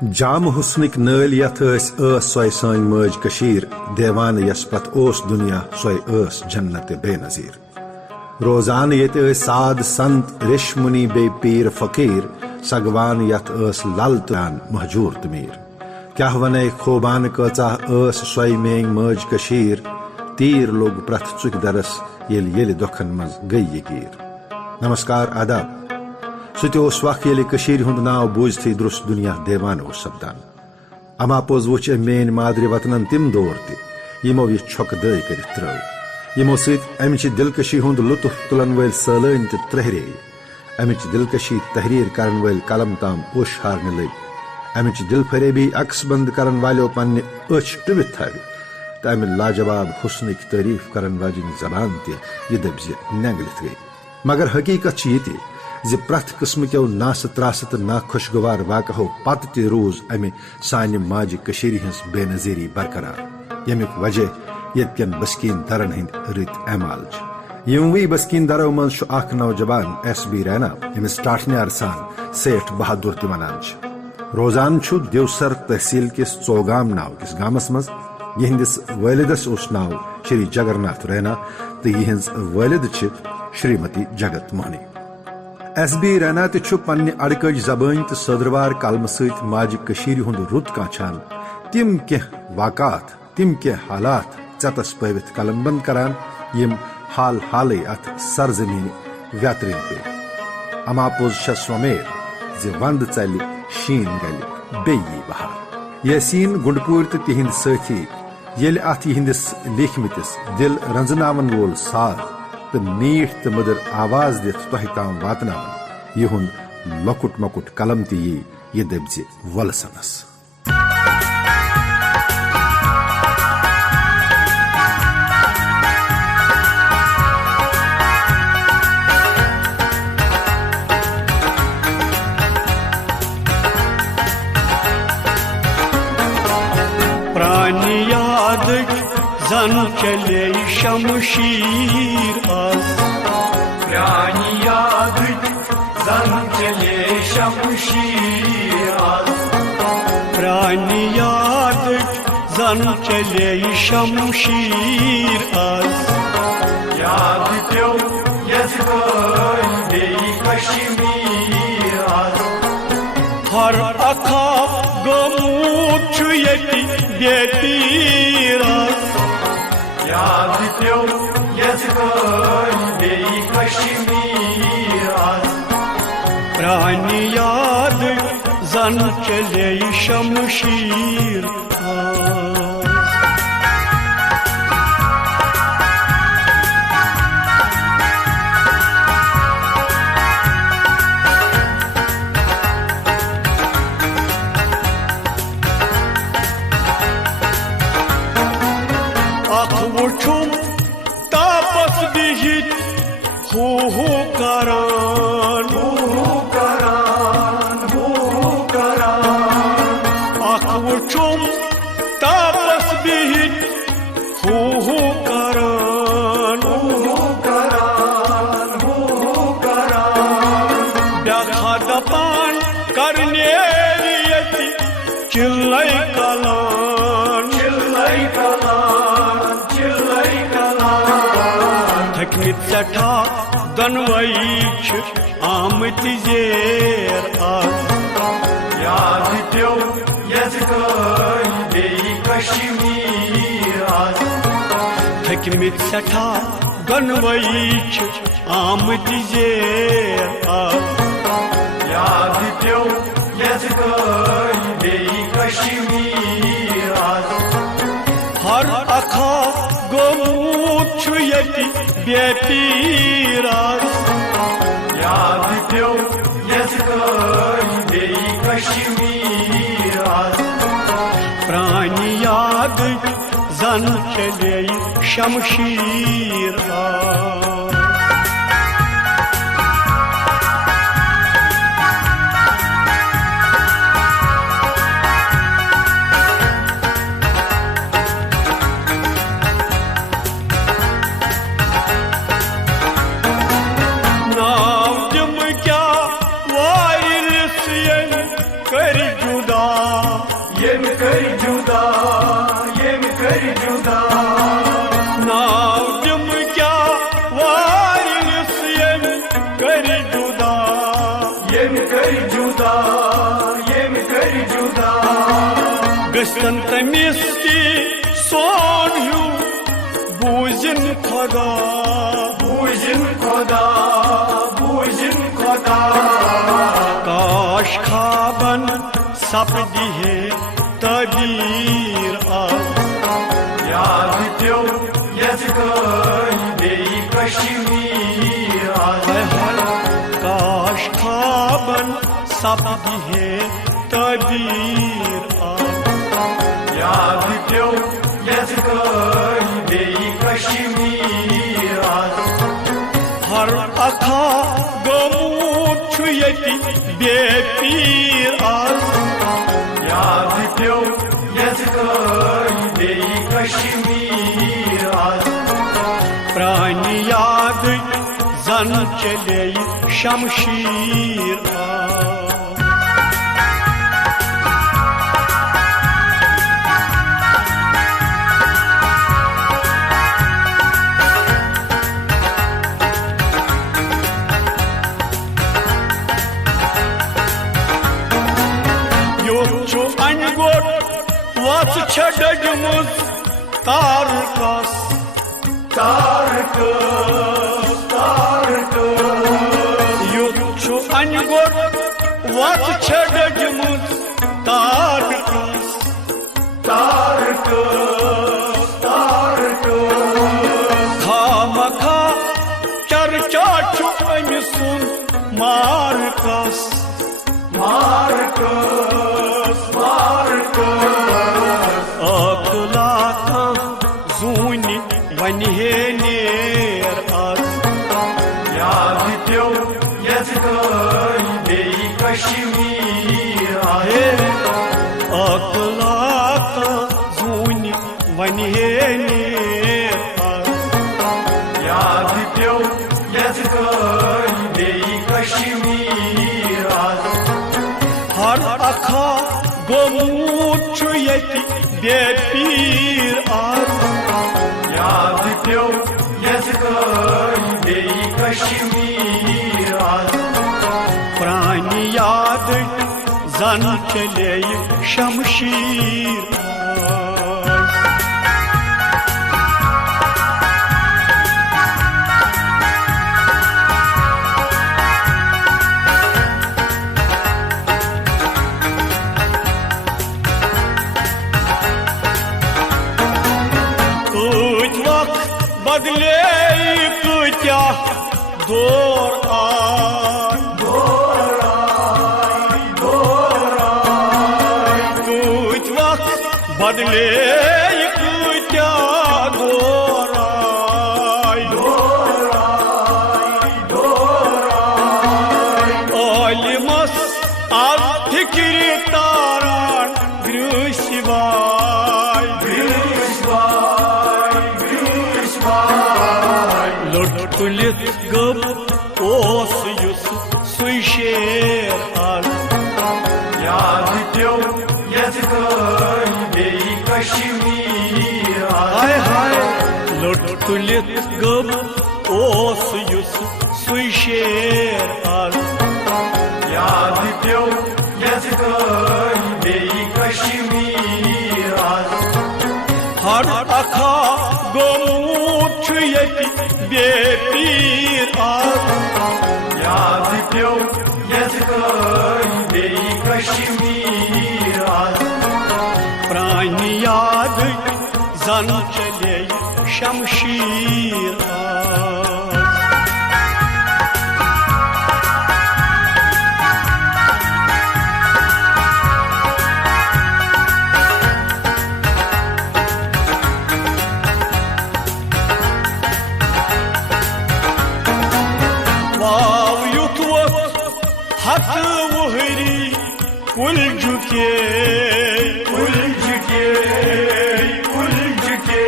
जाम हुस्निक नल यथ सोय सन मज कशीर देवान यस पत ओस दुनिया सोय जन्नत बेनजीर रोजान यत साद संत रेशमुनी बे पीर फकीर सगवान यथ लल तान महजूर तमीर क्या वने खोबान कचा सोय मेंग मज कशीर तीर लोग प्रथ चुक दरस येल दुखन मज गई यकीर। नमस्कार आदाब। सह वक्त ये हुंद नाव बूझते दुरुस्त दुनिया देवान सपदान। अमा पोज वुच मेन मादरी वतनन तिम दौर तमो यह छक दय कर त्रो यमो समिच दिलकशी हुंद लुत्फ तुलन वल सलन त्रहरे अमिच दिलकशी तहरीर करन वल कलम ताम ओश हारने लग अमिच दिल फरेबी अक्स बंद करन वालो पन्ने अच टुवित थावे तो अमि लाजवाब हुस्निक तारीफ करन वाजिन जबान तह दबज नंगलित गई। मगर हकीकत ये जि प्रथ किस्म क्यों नास त्रास तो नाखुशगवार वाकहो पत त रोज अमि सान माज कशीर हज बेनजीरी बरकरार यमुक वजह यन बस्कीन दरन हंद रित अमाल यमवी बस्कीन दरो मज नौजवान SB रैना यमिस टाठन्यार सान सेठ बहादुर त वनान रोजान देवसर तहसील किस चौगाम नाव किस गामस मज यहंदिस वालिदस उस नाव श्री जगन्नाथ रैना तो यहंज वालिद श्रीमती जगत मोहनी। SB रैना तन्ने अड़कज जबान तो सदरवार कलम सत माज कशीर हुंद रुत काछान तिम कह वाकात तिम कह हालात चतस पवित कलम बंद करान यम हाल हाल अथ सरजमीन व्यतरिन पे। अमा पोज स्वमेर जे वंद चल शीन गल बेयी बहार यसीन गुंडपुर तो तिहिंद साथी येल अथ यहंदिस लेखमितिस दिल रंजनावन वोल साज तो मीठ तो मदर आवाज दित तह ताम वातनावन यहुंद लकुट मकुट कलम ये दबज वलसनस। प्राणी याद जन चले शमशीर आज प्राणी याद जन चले शमशीर आज प्राणी याद जन चले शमशीर आज याद त्यो यजबे कश्मीर आज हर अखा गमूत यति बेतीर याद त्यो यजबे कश्मीर प्राणी याद जन चले शमशीर तापस बिहित हो करान अख वुचुम तापस बिहित हो करान व्याखा दपान करने चिल्लाई कलान थकमित सठा दनवई आमत जेर याद त्यो यजबे कश्मीर थकमित सठा दनवई आमत जेर याद त्यो यजबे कश्मीर हर अखा गोमूत यति बेतीर याद त्यो यजबे कश्मीर प्राणी याद जन चले शमशीर कर जुदा yem kar juda, yem kar juda. Navdım kya varis yem kar juda, yem kar juda, yem kar juda. Gıstan temiski son yu buzin khoda, buzin khoda, buzin khoda. Kaş khaban sapdi hai tabir az. Yad tyo yazgay bei Kashmir az. Kaş khaban sapdi hai tabir az. Yad tyo yazgay bei Kashmir az. Har akha gamut chuyati bepir az. Yad tyo yazgay bei Kashmir az. Prani yad zan chale shamshir az. Yokçu angor vat çadacımız tarkas, tarkas, tarkas. Yokçu angor vat çadacımız tarkas, tarkas, tarkas. Khamaka çarça çupamisun markas, markas, markas. Aklaka zuni vanhener az. Yad tyo yazgay bei Kashmir az. Aklaka zuni vanhener az. Yad tyo yazgay bei Kashmir az. Har akha gomut chuyati bepir az. Yad tyo yazgay bei Kashmir az. Prani yad zan chale shamshir az. Badle kutya dor ay, dor ay, dor ay. Kut vakt badle kutya dor ay, dor ay, dor ay. Alimas az fikri taran grüşvay, grüşvay. Lortulit gab os yus suysher az. Yad tyo yazgay bei Kashmir az. Hay hay. Lortulit gab os yus suysher az. Yad tyo yazgay bei Kashmir az. Har akha gomut chuyati bepir az. Yad tyo yazgay bei Kashmir az. Prani yad zan chale shamshir az. Hatı vuhri kulcuke, kulcuke, kulcuke.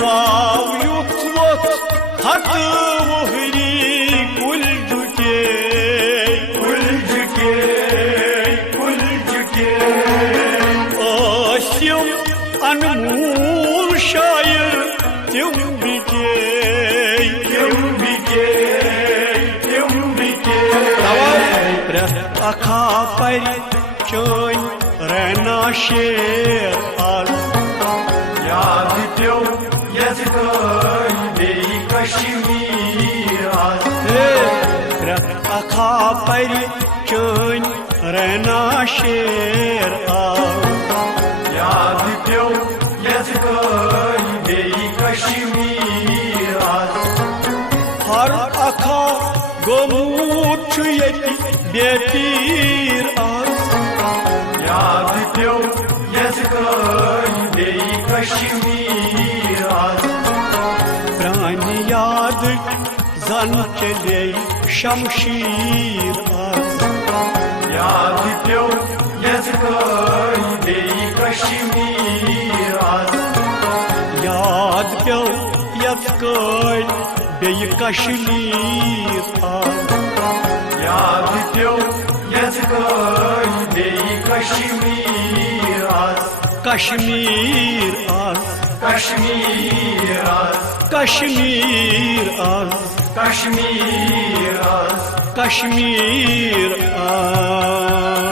Vav yutvot hatı vuhri kulcuke, kulcuke, kulcuke. तिम अनमोल शायर तिम बिके प्रत अखा पर चोन रहना शेर आज याद प्यो यजगान बेई कश्मीर आज प्रत अखा पर चोन रहना शेर आज याद प्यो यजगान बेई कश्मीर आज हर अखा गोमूर बेतीर आज याद प्यो यजगान बेई कश्मीर आज प्राणी याद जन चले शमशीर आज याद प्यो यजगान बेई कश्मीर आज याद प्यो यजगान बेई कश्मीर आज याद प्यो यजगान बेई कश्मीर आज कश्मीर आज कश्मीर आज कश्मीर आज कश्मीर आज कश्मीर आज